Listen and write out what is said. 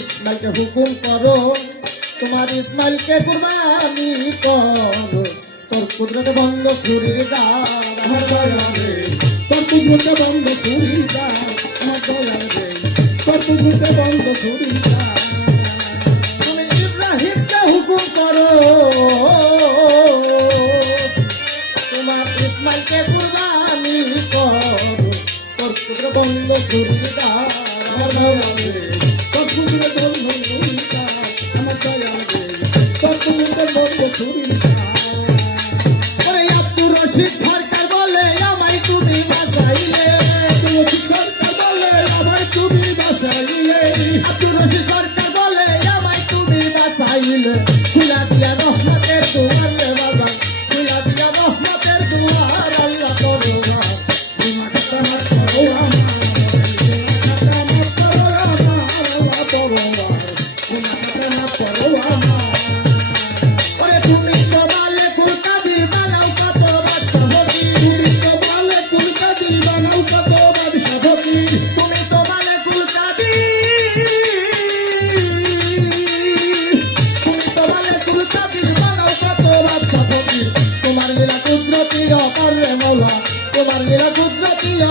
ইসমাইলকে হুকুম করো তোমার ইসমাইলকে কুরবানি করো। তোর কুদরত বন্ধ সুরির দার তোর কুদরত বন্ধ সুরির তোর কুদরত বন্ধ সুরির তুমি ইব্রাহিমকে হুকুম করো তোমার ইসমাইলকে কুরবানি করো। তোর কুদরত বন্ধ সুরির Cuidado y a dos mater tu barrio